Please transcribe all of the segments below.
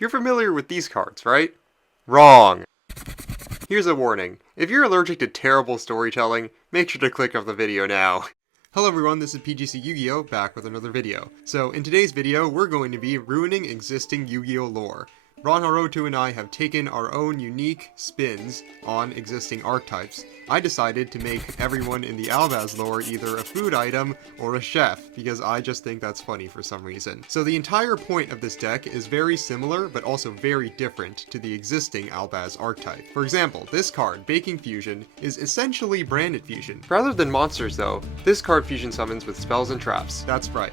You're familiar with these cards, right? Wrong! Here's a warning. If you're allergic to terrible storytelling, make sure to click off the video now. Hello everyone, this is PGC Yu-Gi-Oh! Back with another video. So in today's video, we're going to be ruining existing Yu-Gi-Oh! Lore. Ronhar02 and I have taken our own unique spins on existing archetypes. I decided to make everyone in the Albaz lore either a food item or a chef, because I just think that's funny for some reason. So the entire point of this deck is very similar, but also very different to the existing Albaz archetype. For example, this card, Baking Fusion, is essentially Branded Fusion. Rather than monsters though, this card fusion summons with spells and traps. That's right.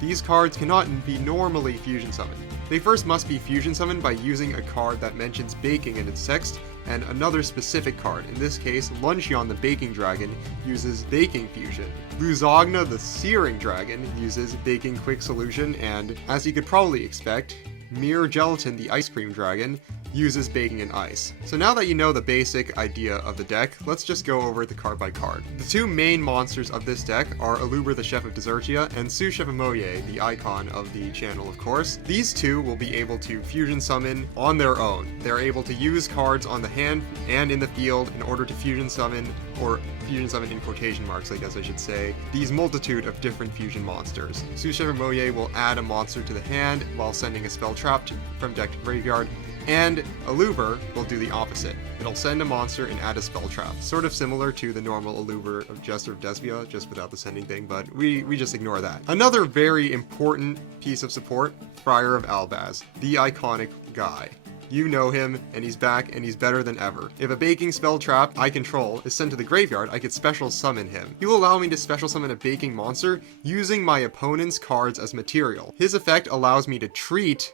These cards cannot be normally fusion summoned. They first must be fusion summoned by using a card that mentions baking in its text, and another specific card. In this case, Luncheon the Baking Dragon uses Baking Fusion. Luzogna the Searing Dragon uses Baking Quick Solution, and as you could probably expect, Mere Gelatin the Ice Cream Dragon uses Baking and Ice. So now that you know the basic idea of the deck, let's just go over the card by card. The two main monsters of this deck are Aluber the Chef of Desertia and Su Shefamoye, the icon of the channel of course. These two will be able to fusion summon on their own. They're able to use cards on the hand and in the field in order to fusion summon, or fusion summon in quotation marks I guess I should say, these multitude of different fusion monsters. Su Shefamoye will add a monster to the hand while sending a spell trap from deck to graveyard, and Aluber will do the opposite. It'll send a monster and add a spell trap. Sort of similar to the normal Aluber of Jester of Despia, just without the sending thing, but we just ignore that. Another very important piece of support, Friar of Albaz, the iconic guy. You know him, and he's back, and he's better than ever. If a baking spell trap I control is sent to the graveyard, I could special summon him. He will allow me to special summon a baking monster using my opponent's cards as material. His effect allows me to treat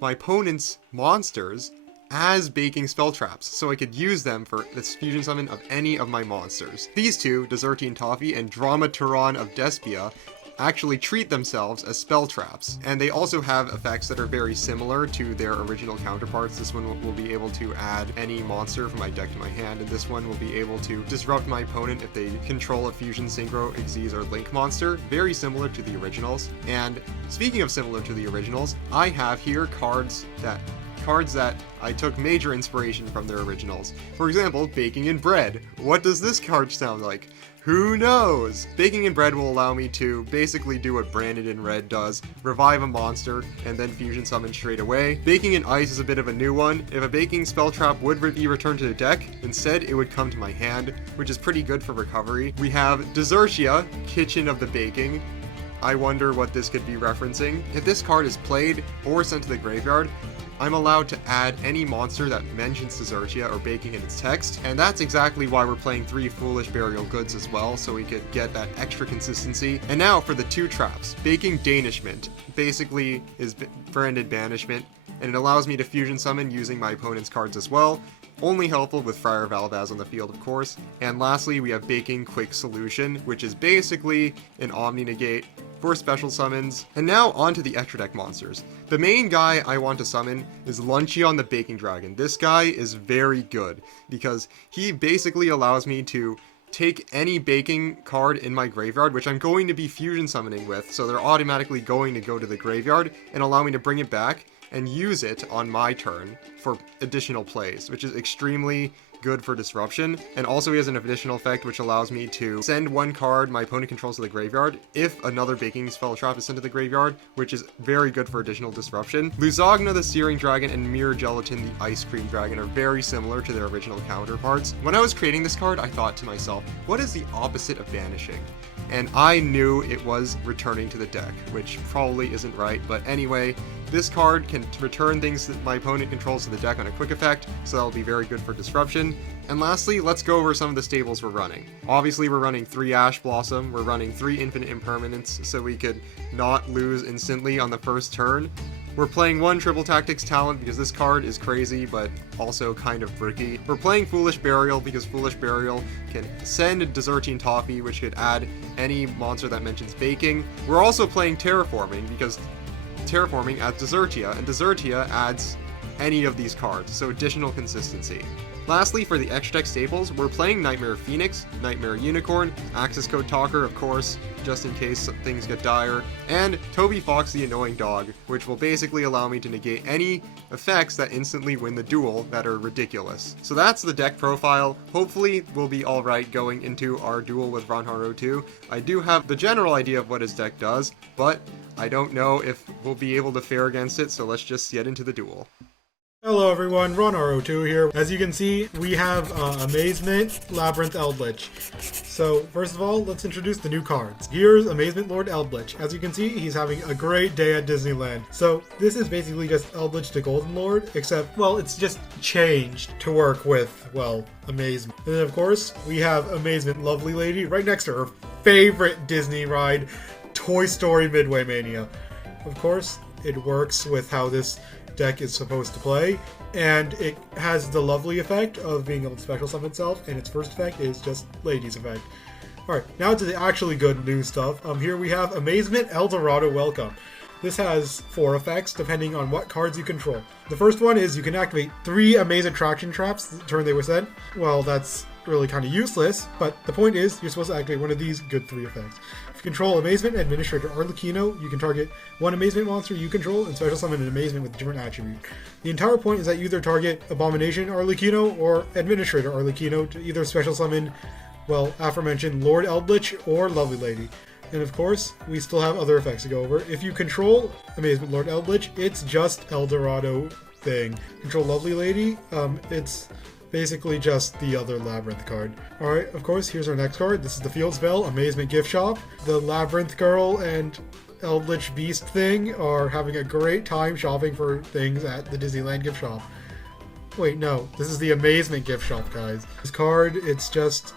my opponent's monsters as baking spell traps, so I could use them for this fusion summon of any of my monsters. These two, Desertian Toffee and Dramaturon of Despia, actually treat themselves as spell traps, and they also have effects that are very similar to their original counterparts. This one will be able to add any monster from my deck to my hand, and this one will be able to disrupt my opponent if they control a Fusion, Synchro, Xyz, or Link monster, very similar to the originals. And speaking of similar to the originals, I have here cards that I took major inspiration from their originals. For example, Baking in Bread. What does this card sound like? Who knows? Baking in Bread will allow me to basically do what Branded in Red does, revive a monster, and then fusion summon straight away. Baking in Ice is a bit of a new one. If a baking spell trap would be returned to the deck, instead it would come to my hand, which is pretty good for recovery. We have Desertia, Kitchen of the Baking. I wonder what this could be referencing. If this card is played or sent to the graveyard, I'm allowed to add any monster that mentions Desertia or Baking in its text, and that's exactly why we're playing 3 Foolish Burial Goods as well, so we could get that extra consistency. And now for the 2 traps. Baking Danishment basically is Branded Banishment, and it allows me to fusion summon using my opponent's cards as well. Only helpful with Friar of Albaz on the field, of course. And lastly, we have Baking Quick Solution, which is basically an Omni Negate for special summons. And now onto the extra deck monsters. The main guy I want to summon is Luncheon the Baking Dragon. This guy is very good because he basically allows me to take any baking card in my graveyard, which I'm going to be fusion summoning with, so they're automatically going to go to the graveyard, and allow me to bring it back and use it on my turn for additional plays, which is extremely good for disruption. And also he has an additional effect which allows me to send one card my opponent controls to the graveyard if another baking spell trap is sent to the graveyard, which is very good for additional disruption. Luzogna the Searing Dragon and Mere Gelatin the Ice Cream Dragon are very similar to their original counterparts. When I was creating this card, I thought to myself, what is the opposite of banishing? And I knew it was returning to the deck, which probably isn't right, but anyway, this card can return things that my opponent controls to the deck on a quick effect, so that'll be very good for disruption. And lastly, let's go over some of the stables we're running. Obviously, we're running 3 Ash Blossom, we're running 3 Infinite Impermanence, so we could not lose instantly on the first turn. We're playing 1 Triple Tactics Talent because this card is crazy, but also kind of bricky. We're playing Foolish Burial because Foolish Burial can send a Desertian Toffee, which could add any monster that mentions baking. We're also playing Terraforming because Terraforming adds Desertia, and Desertia adds any of these cards, so additional consistency. Lastly, for the extra deck staples, we're playing Nightmare Phoenix, Nightmare Unicorn, Access Code Talker, of course, just in case things get dire, and Toby Fox the Annoying Dog, which will basically allow me to negate any effects that instantly win the duel that are ridiculous. So that's the deck profile. Hopefully we'll be alright going into our duel with Ronhar02. I do have the general idea of what his deck does, but I don't know if we'll be able to fare against it, so let's just get into the duel. Hello everyone, Ronhar02 here. As you can see, we have Amazement, Labyrinth, Eldritch. So, first of all, let's introduce the new cards. Here's Amazement Lord Eldritch. As you can see, he's having a great day at Disneyland. So, this is basically just Eldritch to Golden Lord, except, well, it's just changed to work with, well, Amazement. And then, of course, we have Amazement Lovely Lady right next to her favorite Disney ride, Toy Story Midway Mania. Of course, it works with how this deck is supposed to play, and it has the lovely effect of being able to special summon itself, and its first effect is just Lady's effect. Alright, now to the actually good new stuff. Here we have Amazement Eldorado Welcome. This has 4 effects depending on what cards you control. The first one is you can activate 3 Amaze Attraction Traps the turn they were sent. Well, that's really kind of useless, but the point is you're supposed to activate one of these good 3 effects. If you control Amazement Administrator Arlecchino, you can target one Amazement monster you control and special summon an Amazement with a different attribute. The entire point is that you either target Abomination Arlecchino or Administrator Arlecchino to either special summon, well, aforementioned Lord Eldritch or Lovely Lady. And of course, we still have other effects to go over. If you control Amazement Lord Eldritch, it's just Eldorado thing. Control Lovely Lady, it's basically just the other Labyrinth card. Alright, of course, here's our next card. This is the Field Spell, Amazement Gift Shop. The Labyrinth Girl and Eldritch Beast thing are having a great time shopping for things at the Disneyland gift shop. Wait, no, this is the Amazement Gift Shop, guys. This card, it's just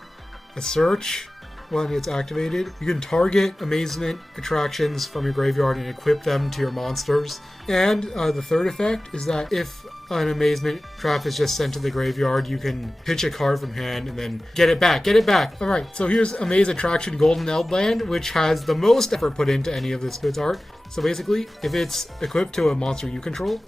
a search. When it's activated, you can target Amazement attractions from your graveyard and equip them to your monsters. And the third effect is that if an Amazement trap is just sent to the graveyard, you can pitch a card from hand and then get it back. Get it back! Alright, so here's Amaze Attraction Golden Eldland, which has the most effort put into any of this goods art. So basically, if it's equipped to a monster you control,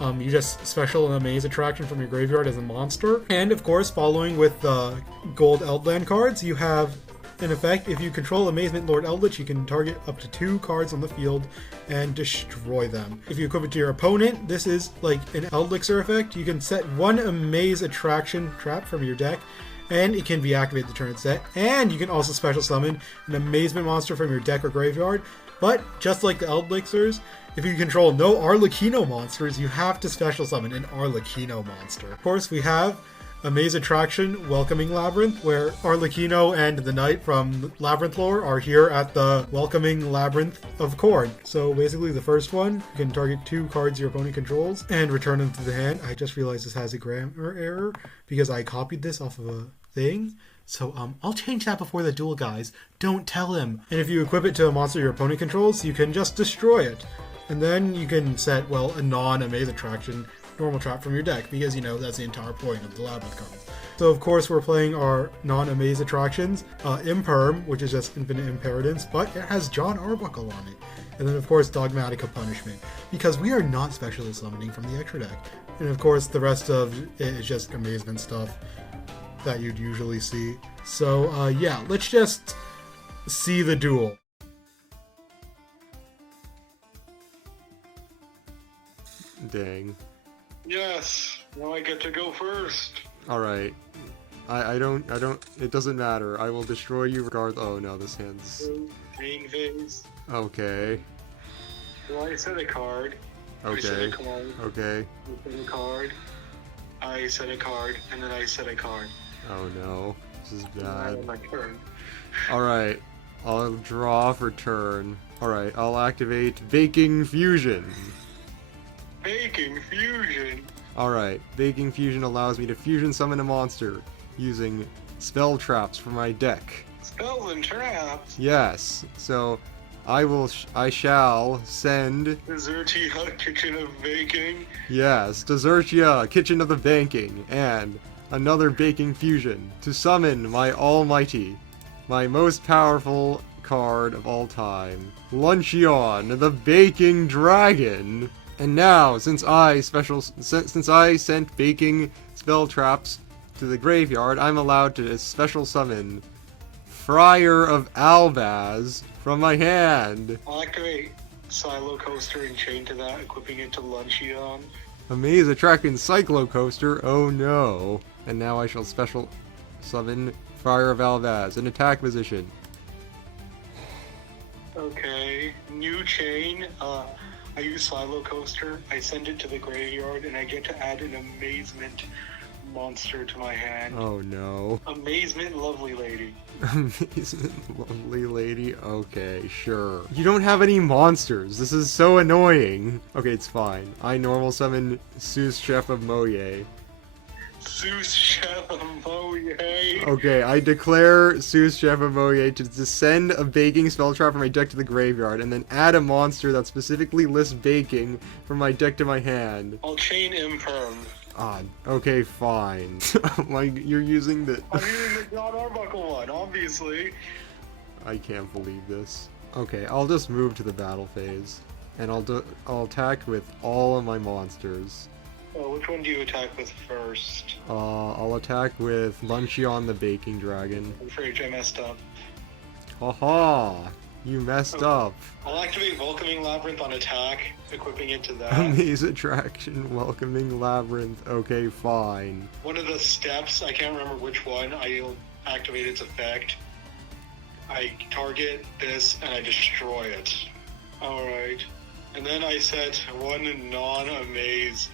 you just special an Amaze Attraction from your graveyard as a monster. And of course, following with the Gold Eldland cards, you have in effect, if you control Amazement Lord Eldritch, you can target up to 2 cards on the field and destroy them. If you equip it to your opponent, this is like an Elixir effect. You can set 1 Amaze Attraction trap from your deck, and it can be activated the turn it's set. And you can also special summon an Amazement monster from your deck or graveyard. But just like the Elixirs, if you control no Arlecchino monsters, you have to special summon an Arlecchino monster. Of course, we have Amaze Attraction Welcoming Labyrinth, where Arlecchino and the Knight from Labyrinth lore are here at the Welcoming Labyrinth of Corn. So basically the first one, you can target 2 cards your opponent controls and return them to the hand. I just realized this has a grammar error because I copied this off of a thing. So I'll change that before the duel, guys. Don't tell him. And if you equip it to a monster your opponent controls, you can just destroy it. And then you can set, well, a non-Amaze Attraction normal trap from your deck, because you know that's the entire point of the Labyrinth cards. So of course we're playing our non-Amaze Attractions, Imperm, which is just Infinite Imperitance, but it has John Arbuckle on it. And then of course Dogmatica Punishment, because we are not specially summoning from the extra deck. And of course the rest of it is just Amazement stuff that you'd usually see. So yeah, let's just see the duel. Dang. Yes, now I get to go first. Alright. I don't, it doesn't matter. I will destroy you regardless. Oh no, this hand's... Main phase. Okay. Well, I set a card. Okay. I set a card. Okay. I set a card. I set a card, and then I set a card. Oh no. This is bad. My turn. Alright. I'll draw for turn. Alright, I'll activate Baking Fusion. Baking Fusion. Alright, Baking Fusion allows me to fusion summon a monster using spell traps from my deck. Spells and traps. Yes, so I shall send... Desertia, Kitchen of Baking. Yes, Desertia, Kitchen of the Banking, and another Baking Fusion to summon my almighty, my most powerful card of all time, Luncheon, the Baking Dragon. And now, since I sent baking spell traps to the graveyard, I'm allowed to special summon Friar of Albaz from my hand. I'll activate Silo Coaster and chain to that, equipping it to Luncheon. Amaze attracting Cyclo Coaster. Oh no! And now I shall special summon Friar of Albaz in attack position. Okay, new chain. I use Silo Coaster. I send it to the graveyard, and I get to add an Amazement monster to my hand. Oh no. Amazement, lovely lady. Amazing lovely lady. Okay, sure. You don't have any monsters. This is so annoying. Okay, it's fine. I normal summon Sous Chef of Moye. Sous Chef of Moye. Okay, I declare Sous Chef of Moye to send a baking spell trap from my deck to the graveyard, and then add a monster that specifically lists baking from my deck to my hand. I'll chain Imperm. Ah, okay, fine. Like, you're using the... I'm using the John Arbuckle one, obviously. I can't believe this. Okay, I'll just move to the battle phase, and I'll attack with all of my monsters. Which one do you attack with first? I'll attack with Luncheon the Baking Dragon. I'm afraid I messed up. Haha! You messed up. I'll activate Welcoming Labyrinth on attack, equipping it to that. Amaze attraction, welcoming labyrinth. Okay, fine. One of the steps, I can't remember which one, I'll activate its effect. I target this and I destroy it. Alright. And then I set one non-amaze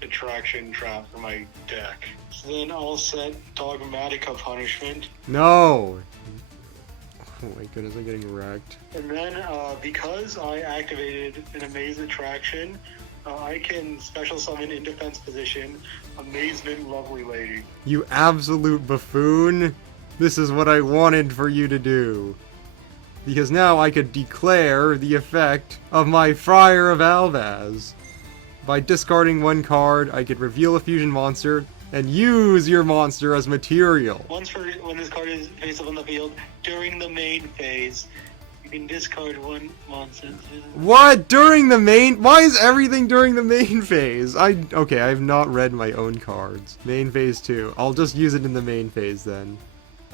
attraction trap for my deck. So then I'll set Dogmatica Punishment. No! Oh my goodness, I'm getting wrecked. And then, because I activated an Amaze attraction, I can special summon in defense position Amazement Lovely Lady. You absolute buffoon! This is what I wanted for you to do. Because now I could declare the effect of my Friar of Albaz. By discarding one card, I could reveal a fusion monster and use your monster as material. Once when this card is face up on the field, during the main phase, you can discard one monster. What? During the main? Why is everything during the main phase? Okay, I have not read my own cards. Main phase 2. I'll just use it in the main phase then.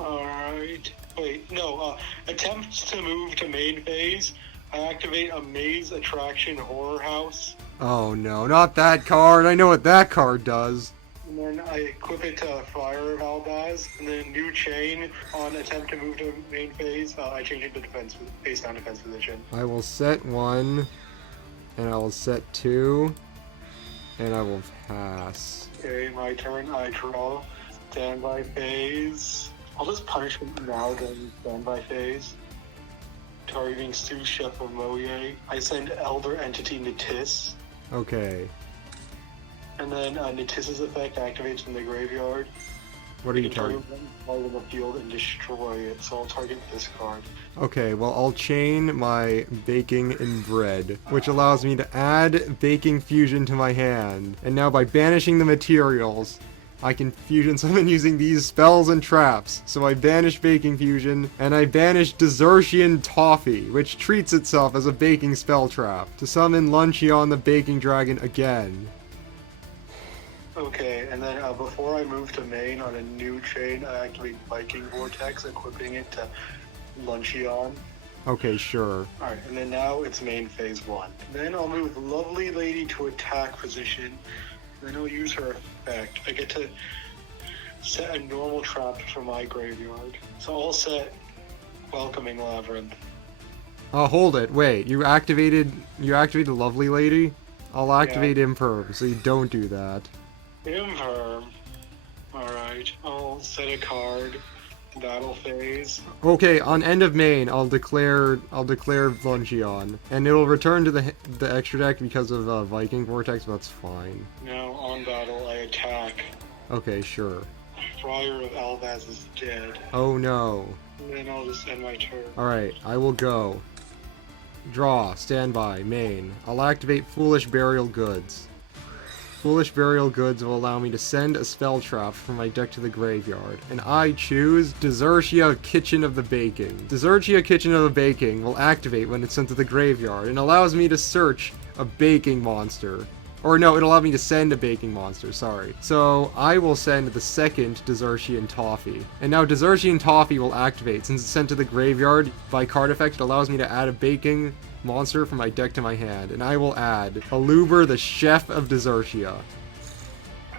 Alright. Wait, no, attempts to move to main phase, I activate Amaze Attraction Horror House. Oh no, not that card. I know what that card does. And then I equip it to Friar of Albaz, and then new chain on attempt to move to main phase. I change it to face down defense position. I will set 1, and I will set 2, and I will pass. Okay, my turn. I draw standby phase. I'll just punish him now during standby phase. Targeting Sous Chef of Moye. I send Elder Entity Natis. Okay. And then Natis's effect activates from the graveyard. What are you targeting? Target on the field and destroy it. So I'll target this card. Okay, well I'll chain my baking and bread, which allows me to add baking fusion to my hand. And now by banishing the materials, I can fusion summon using these spells and traps. So I banish baking fusion, and I banish Desertian Toffee, which treats itself as a baking spell trap, to summon Luncheon the Baking Dragon again. Okay, and then before I move to main on a new chain, I activate Viking Vortex, equipping it to Luncheon. Okay, sure. Alright, and then now it's main phase 1. Then I'll move Lovely Lady to attack position. Then I'll use her effect. I get to set a normal trap for my graveyard. So I'll set Welcoming Labyrinth. Hold it. Wait, you activated Lovely Lady? I'll activate Imperm, so you don't do that. Imperm. Alright, I'll set a card. Battle phase. Okay, on end of main, I'll declare Luncheon, and it'll return to the extra deck because of Viking Vortex, but that's fine. Now on battle, I attack. Okay, sure. Friar of Albaz is dead. Oh no. And then I'll just end my turn. Alright, I will go. Draw, standby, main. I'll activate Foolish Burial Goods. Foolish Burial Goods will allow me to send a spell trap from my deck to the graveyard, and I choose Desertia Kitchen of the Baking. Desertia Kitchen of the Baking will activate when it's sent to the graveyard, and allows me to search a baking monster. Or no, it'll allow me to send a baking monster, sorry. So I will send the second Desertian Toffee. And now Desertian Toffee will activate. Since it's sent to the graveyard by card effect, it allows me to add a baking monster from my deck to my hand. And I will add Aluber, the Chef of Desertia.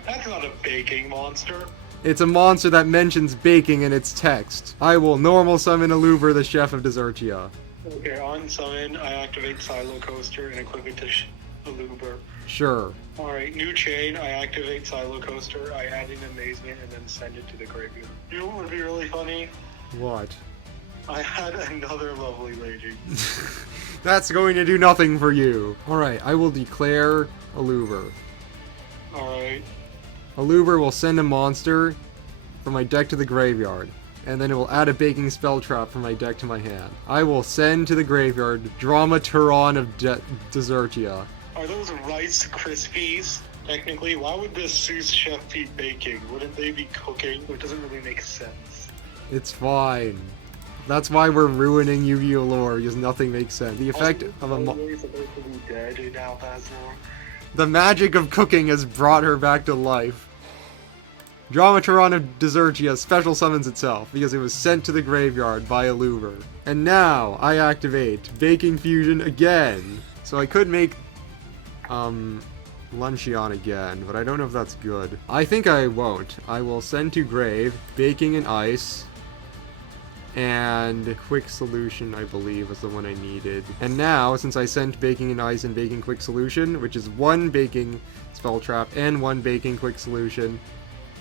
That's not a baking monster. It's a monster that mentions baking in its text. I will normal summon Aluber, the Chef of Desertia. Okay, on summon, I activate Silo Coaster and equip it to Aluber. Sure. Alright, new chain, I activate Silo Coaster, I add an Amazement, and then send it to the graveyard. You know what would be really funny? What? I had another lovely lady. That's going to do nothing for you. Alright, I will declare Aluber. Alright. Aluber will send a monster from my deck to the graveyard, and then it will add a baking spell trap from my deck to my hand. I will send to the graveyard Dramaturgon of Desertia. Are those Rice Krispies? Technically, why would the sous chef be baking? Wouldn't they be cooking? It doesn't really make sense. It's fine. That's why we're ruining Yu-Gi-Oh lore, because nothing makes sense. The effect of a supposed to be dead in Alpazor. The magic of cooking has brought her back to life. Dramaturgon of Desertia special summons itself because it was sent to the graveyard by Aluber. And now I activate Baking Fusion again. So I could make Luncheon again, but I don't know if that's good. I think I won't. I will send to grave Baking and Ice, and Quick Solution, I believe, was the one I needed. And now, since I sent Baking and Ice and Baking Quick Solution, which is one Baking Spell Trap and one Baking Quick Solution,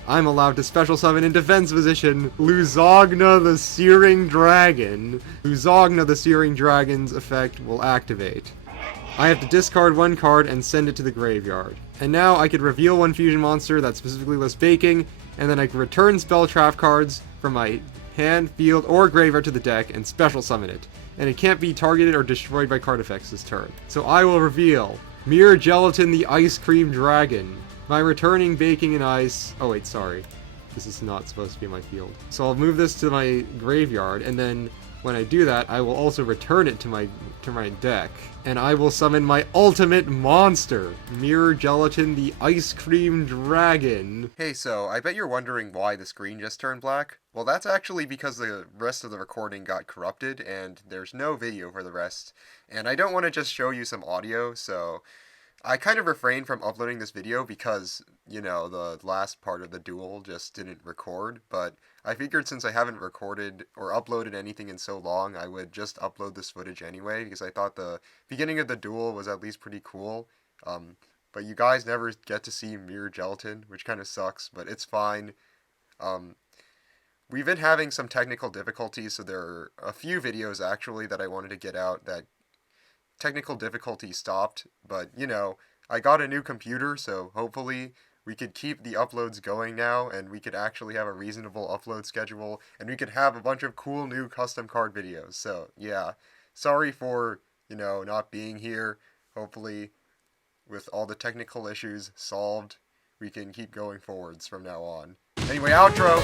I'm allowed to special summon in defense position Luzogna the Searing Dragon. Luzogna the Searing Dragon's effect will activate. I have to discard one card and send it to the graveyard. And now I could reveal one fusion monster that specifically lists baking, and then I can return spell trap cards from my hand, field, or graveyard to the deck and special summon it. And it can't be targeted or destroyed by card effects this turn. So I will reveal Mirror Gelatin the Ice Cream Dragon. My returning Baking and Ice... Oh wait, sorry. This is not supposed to be my field. So I'll move this to my graveyard, and then when I do that, I will also return it to my deck. And I will summon my ultimate monster, Mirror Gelatin the Ice Cream Dragon. Hey, so I bet you're wondering why the screen just turned black. Well, that's actually because the rest of the recording got corrupted, and there's no video for the rest. And I don't want to just show you some audio, so I kind of refrained from uploading this video because, you know, the last part of the duel just didn't record, but I figured since I haven't recorded or uploaded anything in so long, I would just upload this footage anyway, because I thought the beginning of the duel was at least pretty cool. But you guys never get to see Mirror Gelatin, which kind of sucks, but it's fine. We've been having some technical difficulties, so there are a few videos actually that I wanted to get out that technical difficulty stopped, but you know, I got a new computer, so hopefully we could keep the uploads going now, and we could actually have a reasonable upload schedule, and we could have a bunch of cool new custom card videos. So yeah, sorry for, you know, not being here. Hopefully with all the technical issues solved, we can keep going forwards from now on. Anyway, outro!